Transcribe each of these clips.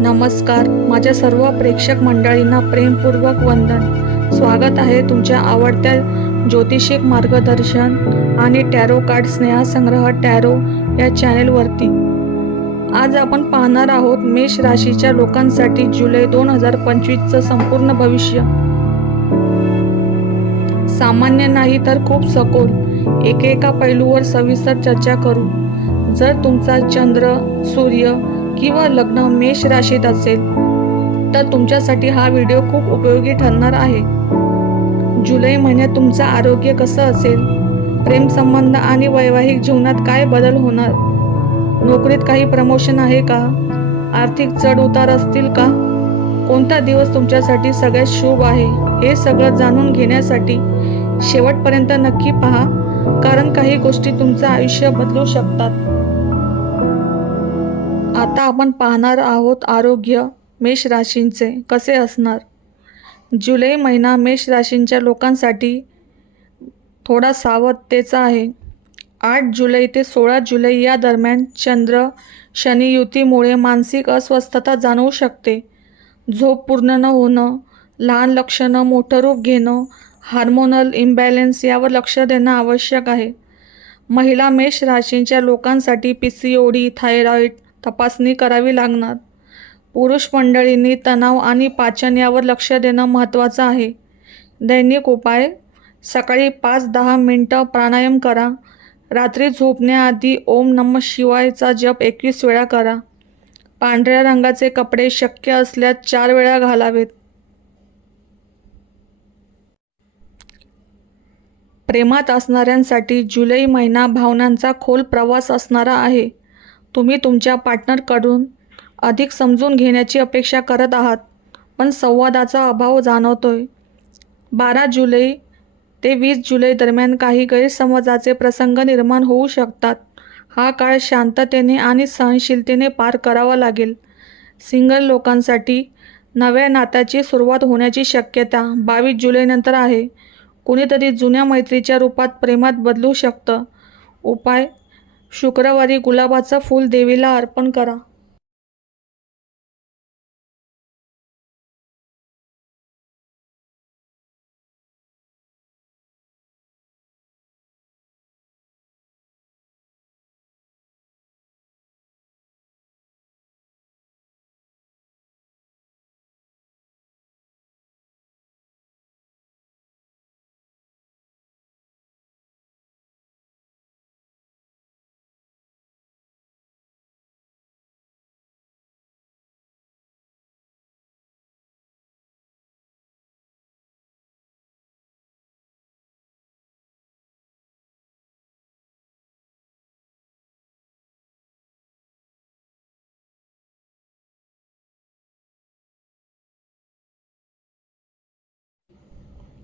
नमस्कार. माझ्या सर्व प्रेक्षक मंडळींना प्रेमपूर्वक वंदन. स्वागत आहे तुमच्या आवडत्या ज्योतिषिक मार्गदर्शन आणि टॅरो कार्ड स्नेहसंग्रह टॅरो या चॅनेलवरती. आज आपण पाहणार आहोत मेष राशीच्या लोकांसाठी जुलै दोन हजार पंचवीसचं संपूर्ण भविष्य. सामान्य नाही तर खूप सखोल. एकेका पैलूवर सविस्तर चर्चा करू. जर तुमचा चंद्र सूर्य किंवा लग्न मेष राशीत असेल तर तुमच्यासाठी हा व्हिडिओ खूप उपयोगी ठरणार आहे. जुलै महिन्यात तुमचं आरोग्य कसं असेल? प्रेमसंबंध आणि वैवाहिक जीवनात काय बदल होणार? नोकरीत काही प्रमोशन आहे का? आर्थिक चढ उतार असतील का? कोणता दिवस तुमच्यासाठी सगळ्यात शुभ आहे हे सगळं जाणून घेण्यासाठी शेवटपर्यंत नक्की पहा कारण काही गोष्टी तुमचं आयुष्य बदलू शकतात. आता आपण पाहणार आहोत आरोग्य मेष राशींचे कसे असणार. जुलै महिना मेष राशींच्या लोकांसाठी थोडा सावधतेचा आहे. आठ जुलै ते सोळा जुलै या दरम्यान चंद्र शनी युतीमुळे मानसिक अस्वस्थता जाणवू शकते. झोप पूर्ण न होणं लहान लक्षणं मोठं रूप घेणं हार्मोनल इम्बॅलेन्स यावर लक्ष देणं आवश्यक आहे. महिला मेष राशींच्या लोकांसाठी P C O D thyroid तपासणी करावी लागणार. पुरुष मंडळींनी तणाव आणि पाचन यावर लक्ष देणं महत्त्वाचं आहे. दैनिक उपाय सकाळी पाच दहा मिनटं प्राणायाम करा. रात्री झोपण्याआधी ओम नम शिवायचा जप एकवीस वेळा करा. पांढऱ्या रंगाचे कपडे शक्य असल्यास चार वेळा घालावेत. प्रेमात असणाऱ्यांसाठी जुलै महिना भावनांचा खोल प्रवास असणारा आहे. तुम्ही तुमच्या पार्टनरकडून अधिक समजून घेण्याची अपेक्षा करत आहात पण संवादाचा अभाव जाणवतोय. बारा जुलै ते वीस जुलै दरम्यान काही गैरसमजाचे प्रसंग निर्माण होऊ शकतात. हा काळ शांततेने आणि सहनशीलतेने पार करावा लागेल. सिंगल लोकांसाठी नव्या नात्याची सुरुवात होण्याची शक्यता बावीस जुलैनंतर आहे. कुणीतरी जुन्या मैत्रीच्या रूपात प्रेमात बदलू शकतं. उपाय शुक्रवारी गुलाबाचं फूल देवीला अर्पण करा.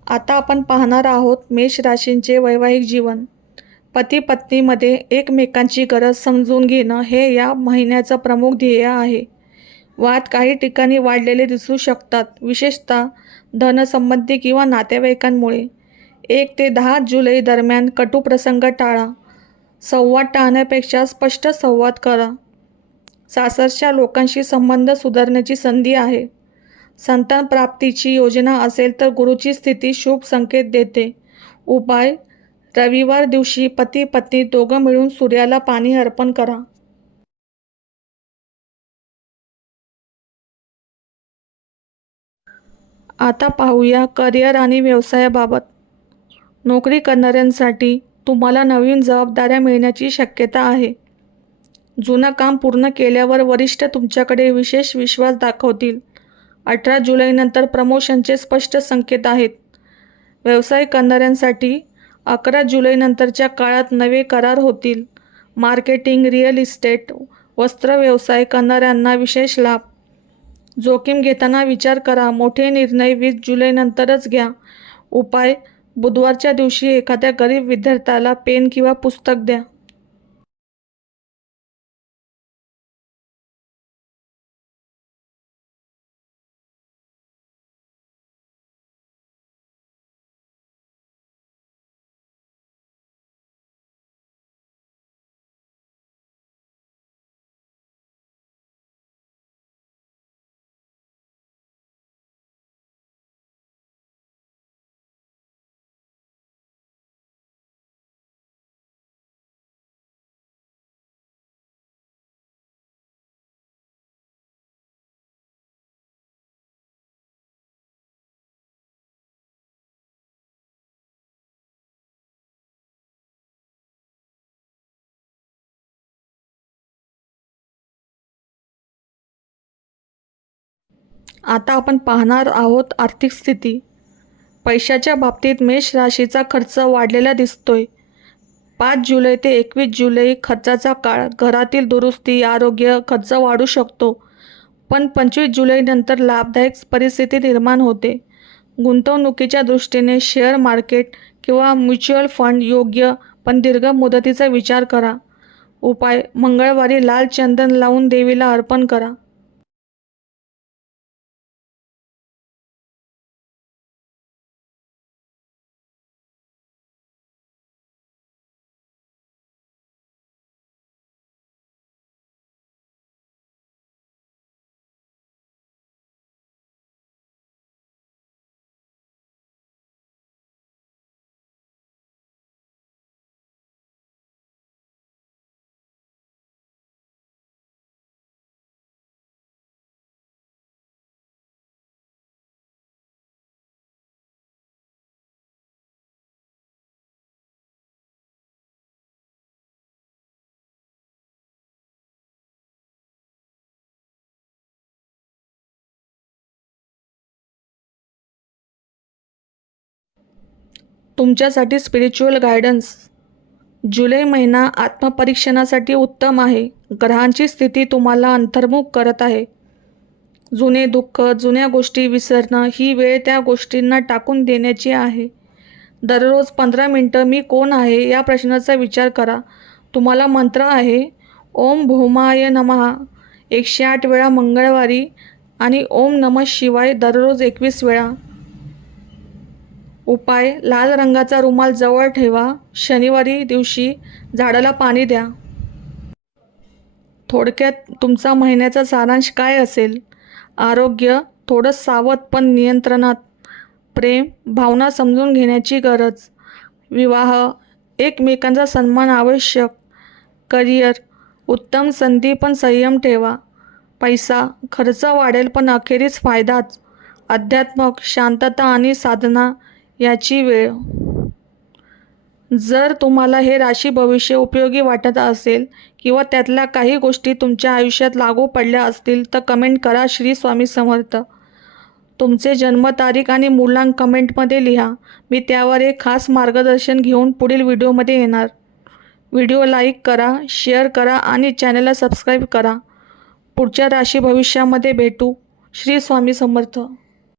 आता आपण पाहणार आहोत मेष राशींचे वैवाहिक जीवन. पती पत्नीमध्ये एकमेकांची गरज समजून घेणं हे या महिन्याचं प्रमुख ध्येय आहे. वाद काही ठिकाणी वाढलेले दिसू शकतात विशेषतः धनसंबंधी किंवा नातेवाईकांमुळे. एक ते दहा जुलै दरम्यान कटू प्रसंग टाळा. संवाद टाळण्यापेक्षा स्पष्ट संवाद करा. सासरच्या लोकांशी संबंध सुधारण्याची संधी आहे. संतान प्राप्तीची योजना असेल तर गुरुची स्थिती शुभ संकेत देते. उपाय रविवार दिवशी पती पत्नी दोघं मिळून सूर्याला पाणी अर्पण करा. आता पाहूया करिअर आणि व्यवसायाबाबत. नोकरी करणाऱ्यांसाठी तुम्हाला नवीन जबाबदाऱ्या मिळण्याची शक्यता आहे. जुनं काम पूर्ण केल्यावर वरिष्ठ तुमच्याकडे विशेष विश्वास दाखवतील. अठरा जुलैनंतर प्रमोशनचे स्पष्ट संकेत आहेत. व्यवसाय करणाऱ्यांसाठी अकरा जुलैनंतरच्या काळात नवे करार होतील. मार्केटिंग रिअल इस्टेट वस्त्र व्यवसाय करणाऱ्यांना विशेष लाभ. जोखीम घेताना विचार करा. मोठे निर्णय वीस जुलैनंतरच घ्या. उपाय. बुधवारच्या दिवशी एखाद्या गरीब विद्यार्थ्याला पेन किंवा पुस्तक द्या. आता आपण पाहणार आहोत आर्थिक स्थिती. पैशाच्या बाबतीत मेष राशीचा खर्च वाढलेला दिसतोय. पाच जुलै ते एकवीस जुलै खर्चाचा काळ. घरातील दुरुस्ती आरोग्य खर्च वाढू शकतो. पण पंचवीस जुलैनंतर लाभदायक परिस्थिती निर्माण होते. गुंतवणुकीच्या दृष्टीने शेअर मार्केट किंवा म्युच्युअल फंड योग्य पण दीर्घ मुदतीचा विचार करा. उपाय मंगळवारी लाल चंदन लावून देवीला अर्पण करा. तुमच्यासाठी स्पिरिच्युअल गायडन्स जुलै महिना आत्मपरीक्षणासाठी उत्तम आहे. ग्रहांची स्थिती तुम्हाला अंतर्मुख करत आहे. जुने दुःख जुन्या गोष्टी विसरणं ही वेळ त्या गोष्टींना टाकून देण्याची आहे. दररोज पंधरा मिनटं मी कोण आहे या प्रश्नाचा विचार करा. तुम्हाला मंत्र आहे ओम भौमाय नमः. एकशे आठ वेळा मंगळवारी आणि ओम नमः शिवाय दररोज एकवीस वेळा. उपाय लाल रंगाचा रुमाल जवळ ठेवा. शनिवारी दिवशी झाडाला पाणी द्या. थोडक्यात तुमचा महिन्याचा सारांश काय असेल? आरोग्य थोडं सावध पण नियंत्रणात. प्रेम भावना समजून घेण्याची गरज. विवाह एकमेकांचा सन्मान आवश्यक. करिअर उत्तम संधी पण संयम ठेवा. पैसा खर्च वाढेल पण अखेरीस फायदाच. अध्यात्मक शांतता आणि साधना याची वेळ. जर तुम्हाला हे राशी भविष्य उपयोगी वाटत असेल किंवा त्यातल्या काही गोष्टी तुमच्या आयुष्यात लागू पडल्या असतील तर कमेंट करा. श्री स्वामी समर्थ. तुमचे जन्मतारीख आणि मूलांक कमेंटमध्ये लिहा. मी त्यावर एक खास मार्गदर्शन घेऊन पुढील व्हिडिओमध्ये येणार. व्हिडिओ लाईक करा शेअर करा आणि चॅनलला सबस्क्राईब करा. पुढच्या राशी भविष्यामध्ये भेटू. श्री स्वामी समर्थ.